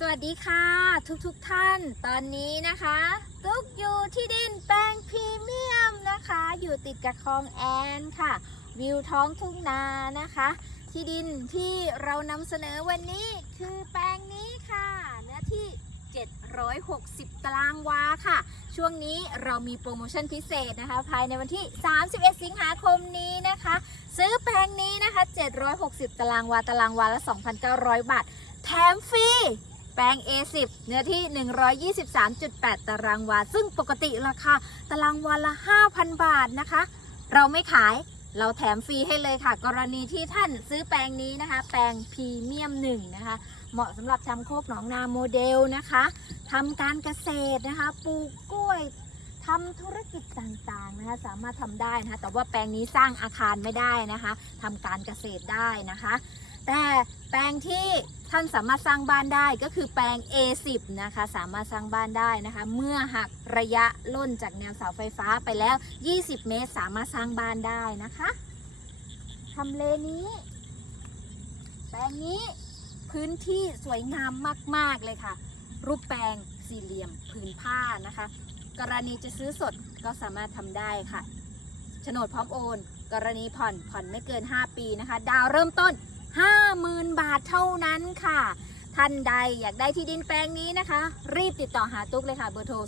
สวัสดีค่ะทุกๆทท่าน ตอนนี้นะคะตุ๊กอยู่ที่ดินแปลงพรีเมียมนะคะ อยู่ติดกับคลองแอนค่ะ วิวท้องทุ่งนานะคะ ที่ดินที่เรานำเสนอวันนี้คือแปลงนี้ค่ะเนื้อที่ 760 ตารางวาค่ะ ช่วงนี้เรามีโปรโมชั่นพิเศษนะคะ ภายในวันที่ 31 สิงหาคมนี้นะคะ ซื้อแปลงนี้นะคะ 760 ตารางวาตารางวาละ 2,900 บาท แถมฟรี แปลง A10 เนื้อที่ 123.8 ตารางวา ซึ่งปกติราคาตารางวาละ 5,000 บาทนะคะ เราไม่ขายเราแถมฟรีให้เลยค่ะ กรณีที่ท่านซื้อแปลงนี้นะคะ แปลงพรีเมียมหนึ่งนะคะ เหมาะสำหรับทำโคกหนองนาโมเดลนะคะทำการเกษตรนะคะปลูกกล้วยทำธุรกิจต่างๆนะคะ สามารถทำได้นะคะ แต่ว่าแปลงนี้สร้างอาคารไม่ได้นะคะทำการเกษตรได้นะคะ แต่แปลงที่ท่านสามารถสร้างบ้านได้ก็คือแปลง A10 นะคะ สามารถสร้างบ้านได้นะคะ เมื่อหักระยะล่นจากแนวเสาไฟฟ้าไปแล้ว 20 เมตรสามารถสร้างบ้านได้นะคะทำเลนี้ แปลงนี้พื้นที่สวยงามมาก ๆ เลยค่ะ รูปแปลงสี่เหลี่ยมผืนผ้านะคะ กรณีจะซื้อสดก็สามารถทำได้ค่ะโฉนดพร้อมโอน กรณีผ่อนผ่อนไม่เกิน 5 ปีนะคะ ดาวเริ่มต้น 50,000 บาทเท่านั้นค่ะ ท่านใดอยากได้ที่ดินแปลงนี้นะคะ รีบติดต่อหาตุ๊กเลยค่ะเบอร์โทร 099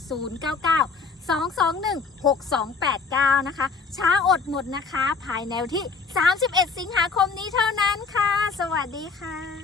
221 6289 นะคะ ช้าอดหมดนะคะ ภายในวันที่ 31 สิงหาคมนี้เท่านั้นค่ะ สวัสดีค่ะ